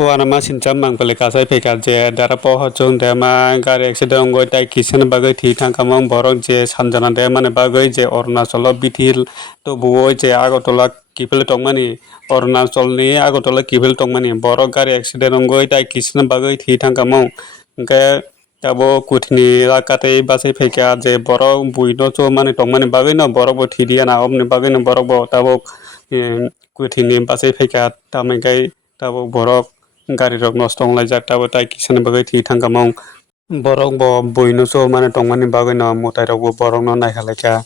Wana masin cham mang pele kasai peka je dara poho chung de ma gari accident goi tai kisen bagai thi thang kamang borok je samjana de mane bagai je Arunachal bithil to buoi je Agartala kipel tongmani Arunachal ni Agartala kipel tongmani borok gari accident goi tai kisen bagai thi thang kamang ke abo kuthni rakate basai peka je borok buino cho mane tongmani bagai no borok bo thi dia na omni bagai no borok bo tabok kuthini basai peka tamai gai tabok borok gari rok nosto onglai tabo tai kisen bagai thi thang kamang borok bo buino cho mane tongmani bagai no mutai rok bo borok no naikalaika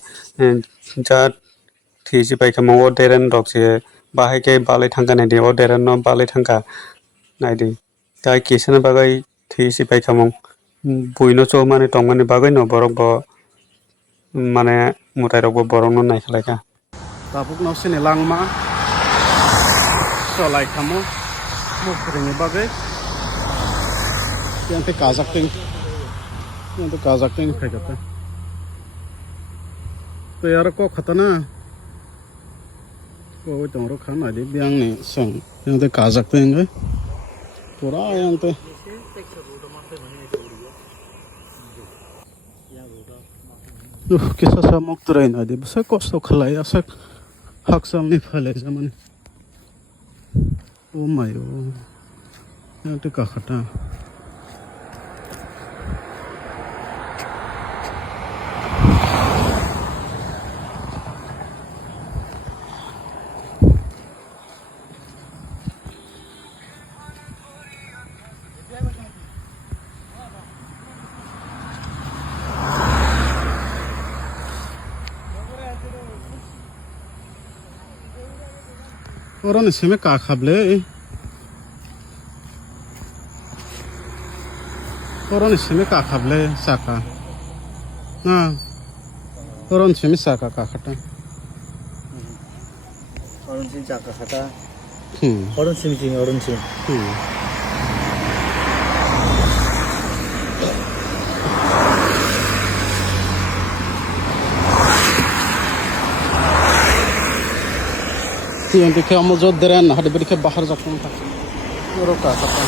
ja thisi pai kamang o deren rok je bahai ke balai thangka naidi o deren no balai thangka naidi tai kisen bagai thisi pai kamang buino cho mane tongmani bagai no borok bo mane mutai rok bo borok no naikalaika tabuk no sini langma solai kamo mukring bagai yang te kazak ting khai kata to yar ko khatana ko tong ro khang nai biang ni sang yang te kazak ting ge pura yang te kisa sa mok trai na de sa kosto khalai asa haksam ni phale zaman oh my oh yang te ka khata Orang इसमें का खाबले orang इसमें का खाबले साका ना orang इसमें साका का खटा orang sini cakap kata orang sini tinggal orang sini yang dikhe amul jod deren hade bidikhe bahar jakun thak oro ka kata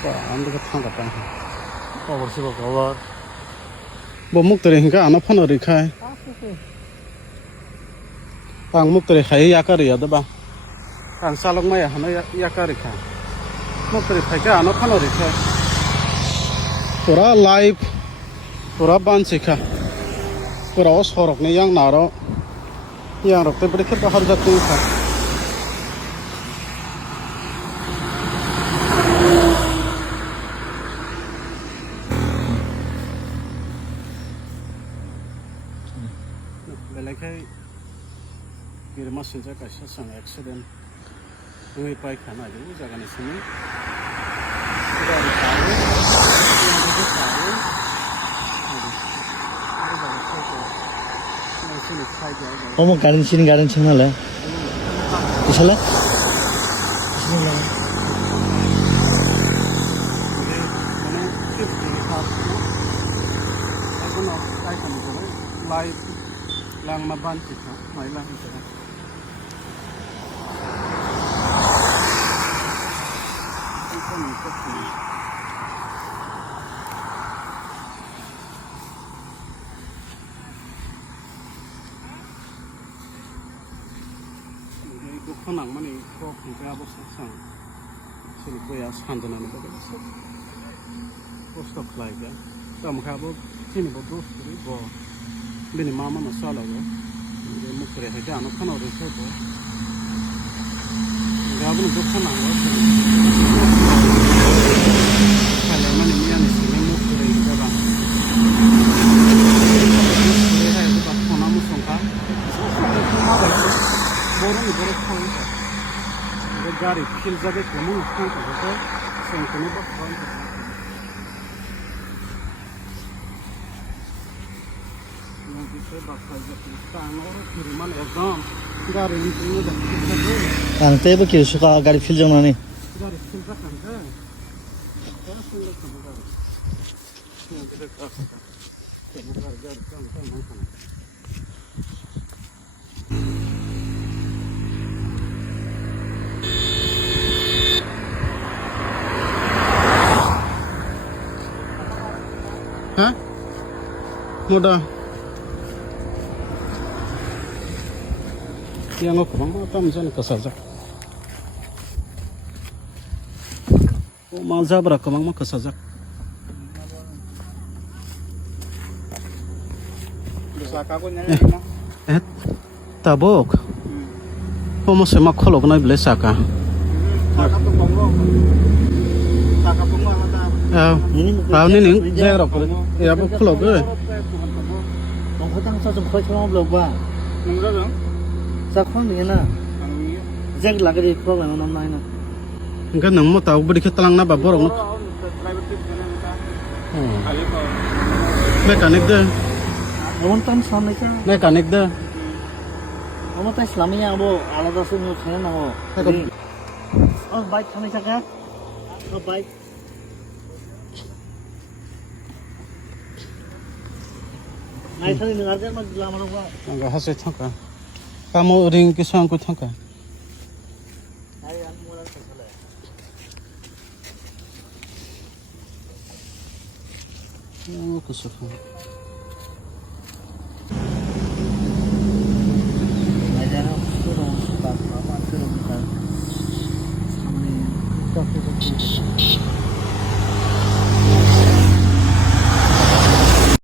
pa andike thang kata cover sih cover bo muk tere hinga ana phano ri khai pang muk tere khai yakari ya ba pang salok mai hana yakari khai muk tere khai ka ana phano ri khai pura live pura ban sikha pura os horok ni yang naro yang rok te bidikhe bahar jakun thak belekai kirma sinja kaisa sang accident hui pai khana de jaga ni sini gari paru yang de paru sini khai jaga kamu garden sini lah isalah live lang maban kita mai lang kita khonang mani ko khika bo sang sini ko ya sandana ni ba posto khlai ga kam kha bo sini bo dos bo bini mama no sala go de mukre ha jano khano re so bo gabun do khana go khala mani miya ni sini mukre ga ba mukre ha ba khona mu songka ma ba boron boro khon ga gari fil jabe komu khon ko to sen kono ba khon Kan teh begitu suka gari fil jangan nih. muda yang aku bang tam jan kesajak mau zabra kamang mah kesajak tabok homo semak kholok nai ble saka ini nih saya rok ya apa kholok ge Ông có tăng sao trong khói cho ông ba. Sao khoan đi na. Jack là cái gì khoan là năm nay nè. enggak nang mau tahu beri ketelang napa borok no mekanik deh Ông tam sam này sao? mekanik deh Ông tay làm gì à bộ? Alat asal như thế nào? Bike thằng này sao cả? Bike. Này thằng này ngar mà làm đâu qua? enggak hasil thangka kamu ring kisang ku thangka Oh, kesukaan.